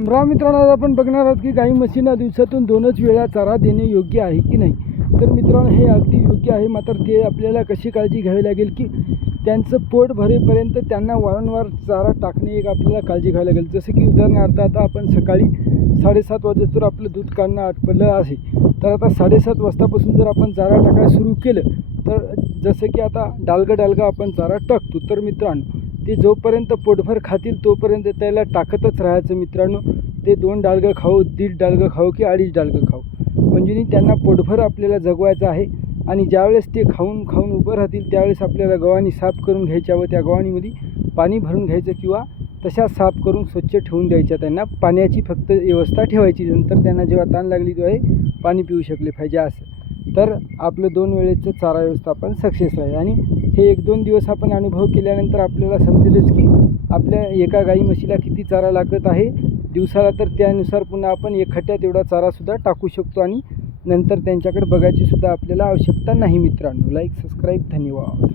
मित्रांनो, आज आपण बघणार आहोत की गाई म्हशींना दिवसातून 2च वेळा चारा देणे योग्य आहे की नाही. तर मित्रांनो, हे अगदी योग्य आहे. मात्र ते आपल्याला कशी काळजी घ्यावी लागेल की त्यांचं पोट भरेपर्यंत त्यांना वारंवार चारा टाकणे एक आपल्याला काळजी घ्यावी लागेल. जसं की उदाहरणार्थ आता आपण सकाळी 7:30 वाजेस्तोवर आपलं दूध काढणं आटपलं आहे, तर आता 7:30 वाजतापासून जर आपण चारा टाकायला सुरू केलं तर जसं की आता डालगं आपण चारा टाकतो, तर मित्रांनो ते जोपर्यंत पोटभर खातील तोपर्यंत त्याला टाकतच राहायचं. मित्रांनो, ते 2 डालगं खाऊ, 1.5 डालगं खाऊ की 2.5 डालगं खाऊ, म्हणजे त्यांना पोटभर आपल्याला जगवायचं आहे. आणि ज्यावेळेस ते खाऊन उभं राहतील त्यावेळेस आपल्याला गव्हाणी साफ करून घ्यायच्या व त्या गव्हाणीमध्ये पाणी भरून घ्यायचं किंवा तशा साफ करून स्वच्छ ठेवून द्यायच्या. त्यांना पाण्याची फक्त व्यवस्था ठेवायची. नंतर त्यांना जेव्हा तहान लागली तेव्हा पाणी पिऊ शकले पाहिजे. असं तर आपलं 2 वेळेचं चारा व्यवस्थापन सक्सेस आहे. आणि हे 1-2 दिवस आपण अनुभव केल्यानंतर आपल्याला समजेलच की आपल्या एका गाई म्हशीला किती चारा लागत आहे दिवसाला. तर त्यानुसार पुन्हा आपण एकखट्ट्यात तेवढा चारासुद्धा टाकू शकतो आणि नंतर त्यांच्याकडे बघायची सुद्धा आपल्याला आवश्यकता नाही. मित्रांनो, लाईक, सबस्क्राईब, धन्यवाद.